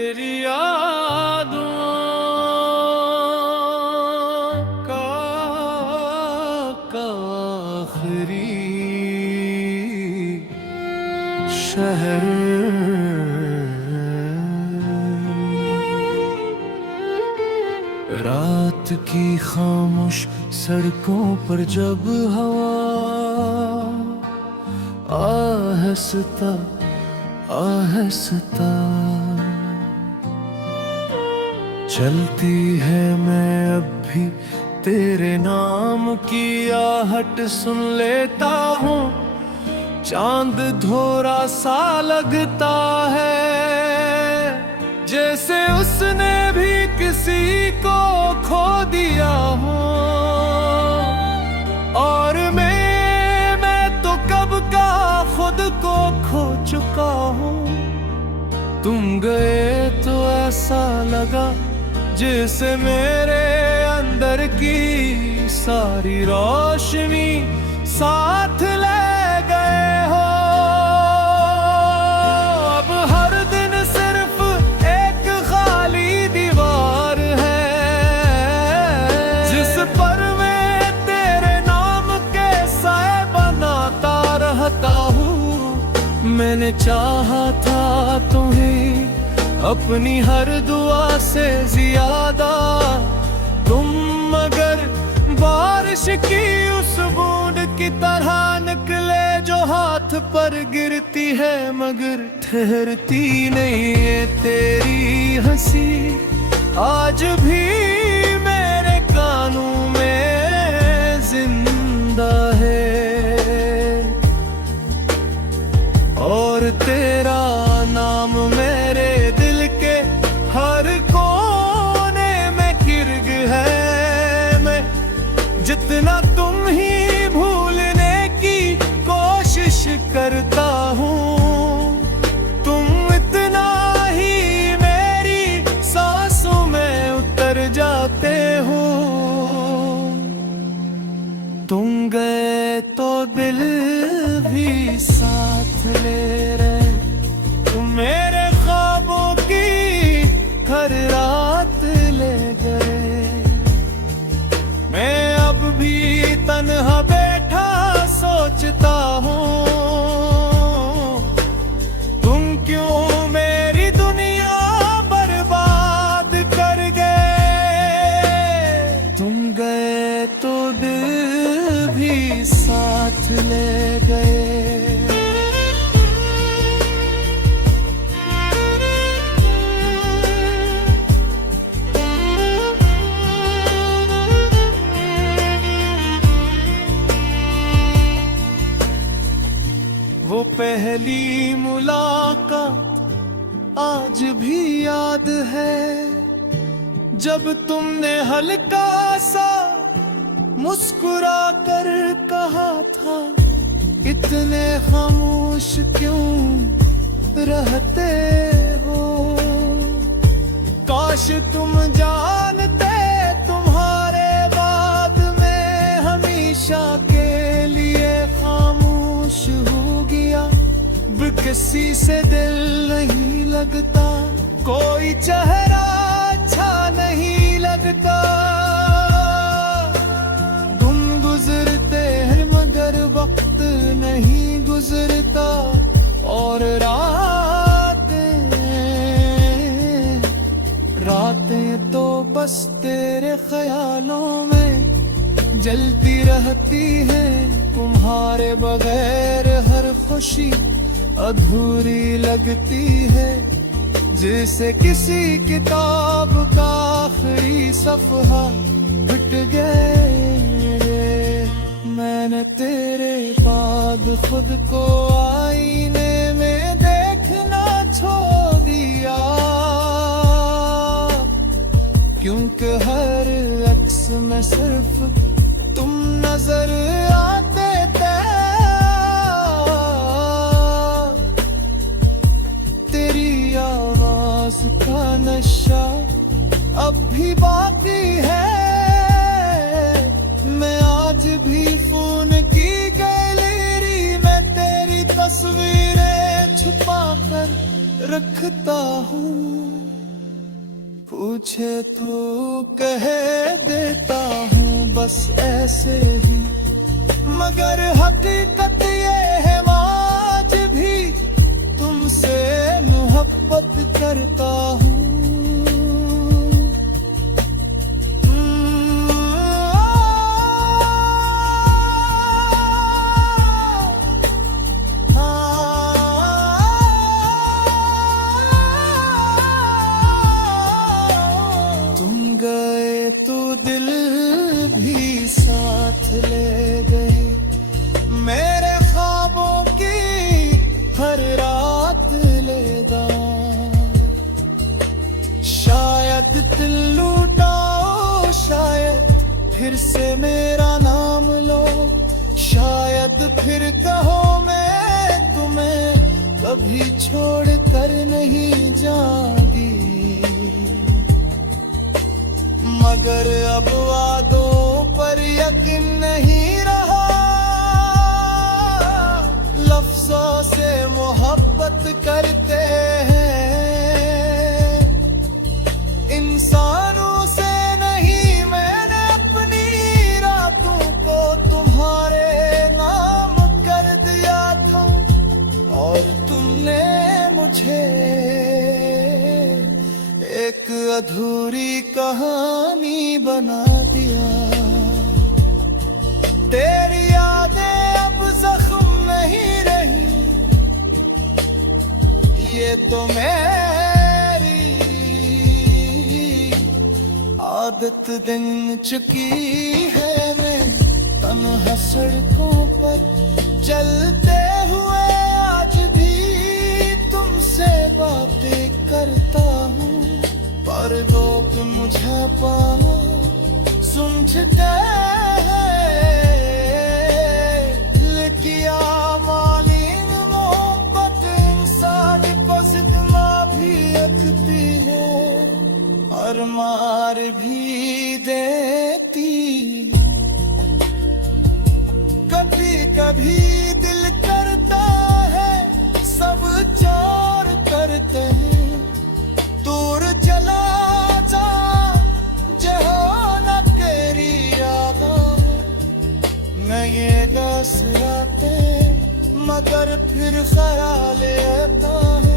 तेरी यादों का आखिरी शहर। रात की खामोश सड़कों पर जब हवा आहिस्ता आहिस्ता चलती है, मैं अब भी तेरे नाम की आहट सुन लेता हूँ। चांद धोरा सा लगता है, जैसे उसने भी किसी को खो दिया हो। और मैं तो कब का खुद को खो चुका हूँ। तुम गए तो ऐसा लगा जैसे मेरे अंदर की सारी रोशनी साथ ले गए हो। अब हर दिन सिर्फ एक खाली दीवार है, जिस पर मैं तेरे नाम के साए बनाता रहता हूँ। मैंने चाहा था तुम्हें अपनी हर दुआ से ज्यादा, तुम मगर बारिश की उस बूंद की तरह निकले जो हाथ पर गिरती है मगर ठहरती नहीं है। तेरी हंसी आज भी मेरे कानों में जिंदा है, और तेरा नाम मेरे दिल के हर कोने में किरग है। मैं जितना तुम ही भूलने की कोशिश करता हूँ, तुम इतना ही मेरी सांसों में उतर जाते हो। तुम गए तो दिल भी साथ ले रहे, तुम मेरे ख्वाबों की हर रात ले गए। मैं अब भी तन्हा बैठा सोचता हूँ, तुम क्यों मेरी दुनिया बर्बाद कर गए। तुम गए तो दिल भी साथ ले गए। वो पहली मुलाकात आज भी याद है, जब तुमने हल्का सा मुस्कुरा कर कहा था, इतने खामोश क्यों रहते हो। काश तुम जानते तुम्हारे बाद में हमेशा के लिए खामोश हो गया। किसी से दिल नहीं लगता, कोई चेहरा अच्छा नहीं लगता। तुम गुजरते हैं मगर वक्त नहीं गुजरता, और रातें तो बस तेरे ख्यालों में जलती रहती हैं। तुम्हारे बगैर हर खुशी अधूरी लगती है, जैसे किसी किताब का आखिरी सफ़हा घुट गए। मैंने तेरे बाद खुद को आईने में देखना छोड़ दिया, क्योंकि हर अक्स में सिर्फ तुम नजर आते थे। तेरी आवाज का नशा अब भी बाकी है, मैं आज भी फोन की गैलरी में तेरी तस्वीरें छुपा कर रखता हूँ। पूछे तो कह देता हूँ बस ऐसे ही, मगर हकीकत ये है आज भी तुमसे मोहब्बत करता हूँ। तो दिल भी साथ ले गए, मेरे ख्वाबों की हर रात ले गए। शायद दिल लूटाओ, शायद फिर से मेरा नाम लो, शायद फिर कहो मैं तुम्हें कभी छोड़ कर नहीं जाऊंगी। मगर अब वादों पर यकीन नहीं रहा, लफ्जों से मोहब्बत करते हैं इंसानों से नहीं। मैंने अपनी रातों को तुम्हारे नाम कर दिया था और तुमने मुझे एक अधूरी कहानी बना दिया। तेरी यादें अब जख्म नहीं रही, ये तो मेरी आदत बन चुकी है। मैं तन्हा सड़कों पर चलते हुए आज भी तुमसे बातें करता हूँ, पर लोग मुझे पाओ सुनते हैं। किया मालिन मोहब्बत इंसान को जितना भी रखती है और मार भी देती। कभी कभी दिल करता है सब चोर करते हैं, दूर चला जा जहाँ न तेरी यादों मैं ये दस रातें, मगर फिर ख्याल आता है।